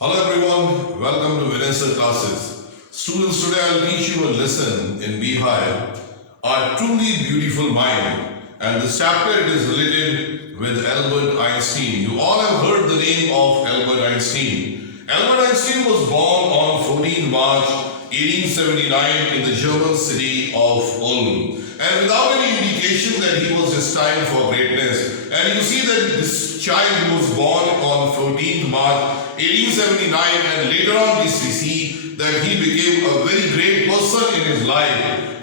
Hello everyone, welcome to Vanessa classes. Students, today I'll teach you a lesson in Beehive, A Truly Beautiful Mind. And this chapter it is related with Albert Einstein. You all have heard the name of Albert Einstein. Albert Einstein was born on 14 March 1879 in the German city of Ulm. And without any indication that he was destined for greatness. And you see that this child was born on 14th March 1879, and later on we see that he became a very great person in his life.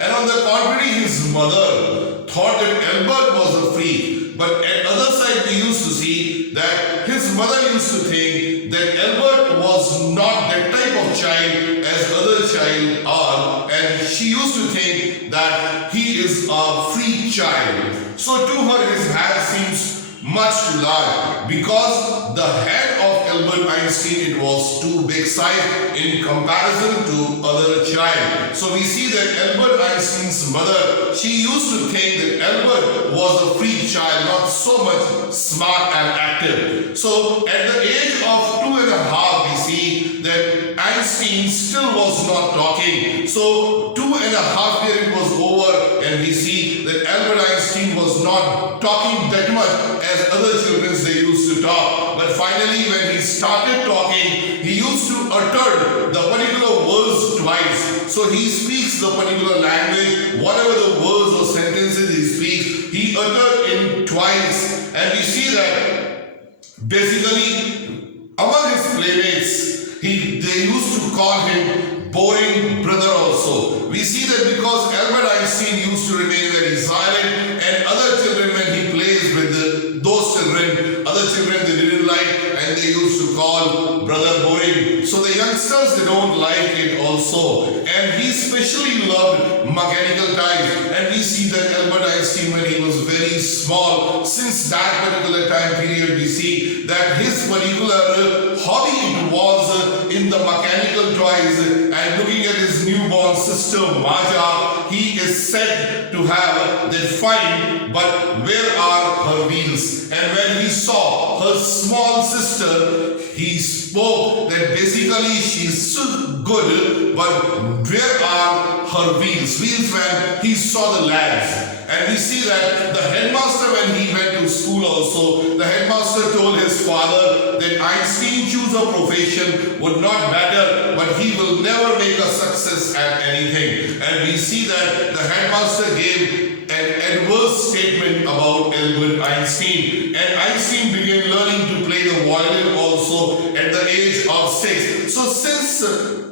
And on the contrary, his mother thought that Albert was a freak. But at other side we used to see that his mother used to think that Albert was not that type of child as other child are, and she used to think that he is a freak child. So to her his head seems much too large, because the head of Albert Einstein, it was too big size in comparison to other child. So we see that Albert Einstein's mother, she used to think that Albert was a freak child, not so much smart and active. So at the age of 2.5, we see that Einstein still was not talking. So 2.5 years it was over, and we see that Albert Einstein was not talking that much as other children they used to talk. But finally when he started talking, he used to utter the particular words twice. So he speaks the particular language, whatever the words or sentences he speaks, he uttered in twice. And we see that basically among his playmates, they used to call him boring brother also. We see that because Albert Einstein used to remain very silent, and other children when he plays with those children, other children they didn't like, and they used to call brother boring. So the youngsters they don't like it also. And he especially loved mechanical types. And we see that Albert Einstein when he was very small, since that particular time period we see that his particular hobby was in the mechanical toys. And looking at his newborn sister Maja, he is said to have that fine, but where are her wheels? And when he saw her small sister, he spoke that basically she's so good, but where are her wheels? Wheels when he saw the lads. And we see that the headmaster when he went to school also, the headmaster told his father that Einstein choose a profession would not matter, but he will never make a success at anything. And we see that the headmaster gave an adverse statement about Albert Einstein. And Einstein began learning to play the violin also at the age of 6. So since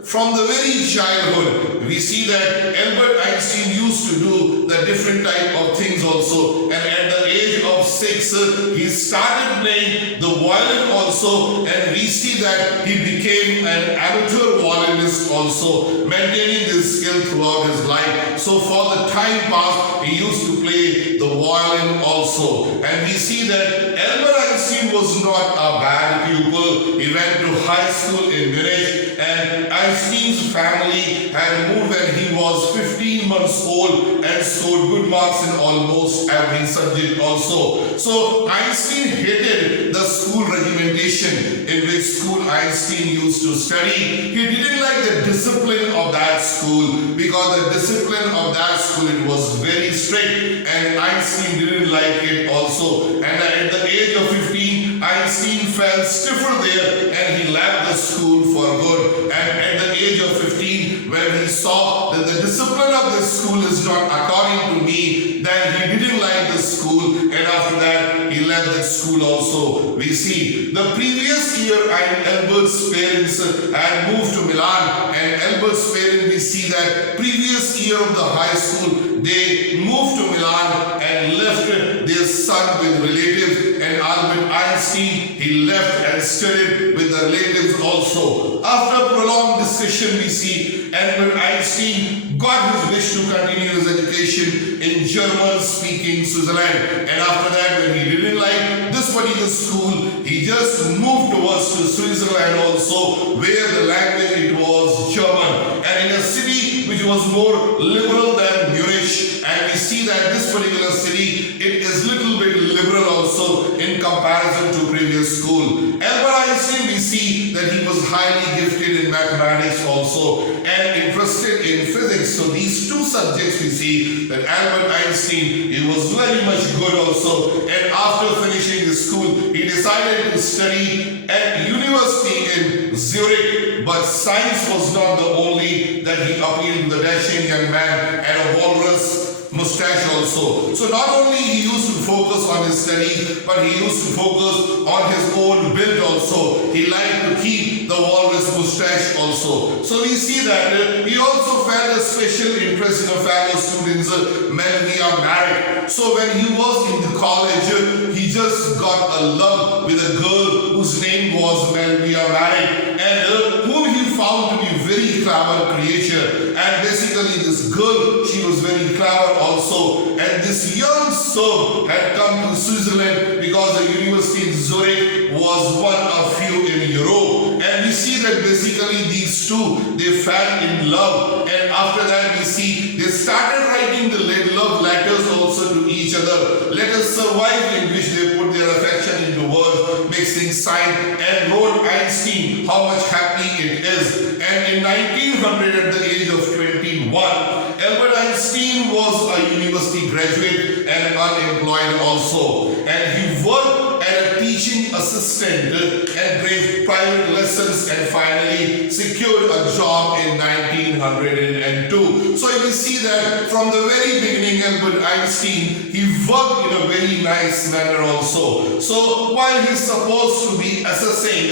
from the very childhood, we see that Albert Einstein used to do the different type of things also. And at the age of 6, he started playing the violin also. And we see that he became an amateur violinist also, maintaining this skill throughout his life. So for the time past, he used to play the violin also. And we see that Albert Einstein was not a bad pupil. He went to high school in Munich, and Einstein's family had moved when he was 15 months old and scored good marks in almost every subject also. So Einstein hated the school regimentation in which school Einstein used to study. He didn't like the discipline of that school, because the discipline of that school it was very strict, and Einstein didn't like it also. And at the age of 15, Einstein felt stiffer there, and he left the school for good. And at the age of 15, when he saw that the discipline of this school is not according to me, then he didn't like the school, and after that he left the school also. We see the previous year Albert's parents had moved to Milan, and Albert's parents, we see that previous year of the high school they moved to Milan and left their son with relatives, and Albert Einstein he left and studied with the relatives also. After prolonged discussion, we see Albert Einstein got his wish to continue his education in German-speaking Switzerland. And after that, when he didn't like this particular school, he just moved towards to Switzerland also, where the language it was German, and in a city which was more liberal than Munich. And we see that this particular city, it is little bit liberal also in comparison to previous school. Albert Einstein, we see that he was highly gifted in mathematics also and interested in physics. So these two subjects we see that Albert Einstein, he was very much good also, and after finishing the school, he decided to study at university in Zurich, but science was not the only that he appealed to the dashing young man and a walrus mustache also. So not only he used to focus on his study, but he used to focus on his own build also. He liked to keep the walrus mustache also. So we see that he also felt a special interest in a fellow student, Melvia Merrick. So when he was in the college, he just got a love with a girl whose name was Melvia Merrick, and whom he found to be very clever creature. And basically this girl, she was very clever also, and this young soul had come to Switzerland because the university in Zurich was one of few in Europe. And we see that basically these two, they fell in love, and after that we see they started writing the love letters also to each other. Letters survive in which they put their affection into words, mixing sign, and wrote Einstein how much happy it is. And in 1900, at the age of 21, Albert Einstein was a university graduate and unemployed also, and he worked as a teaching assistant and gave private lessons, and finally secured a job in 1902. So you see that from the very beginning, Albert Einstein, he worked in a very nice manner also. So while he's supposed to be assessing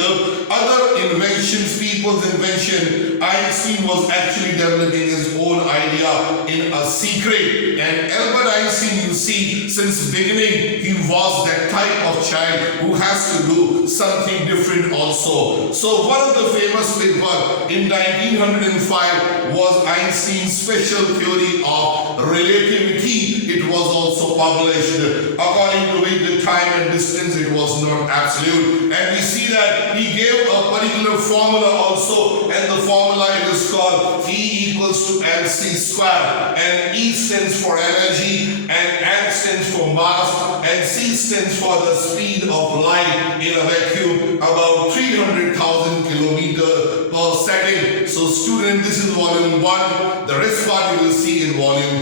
other inventions, people's invention, Einstein was actually developing his own idea in a secret. And Albert Einstein, you see, since beginning, he was that type of child who has to do something different also. So one of the famous paper in 1905 was Einstein's special theory of relativity. It was also published, according to which the time and distance, it was not absolute. And we see that he gave a particular formula also, and the formula is called E equals to mc square, and E stands for energy, and M stands for mass, and C stands for the speed of light in a vacuum, about 300,000 kilometers per second. So student, this is volume 1. The rest part you will see in volume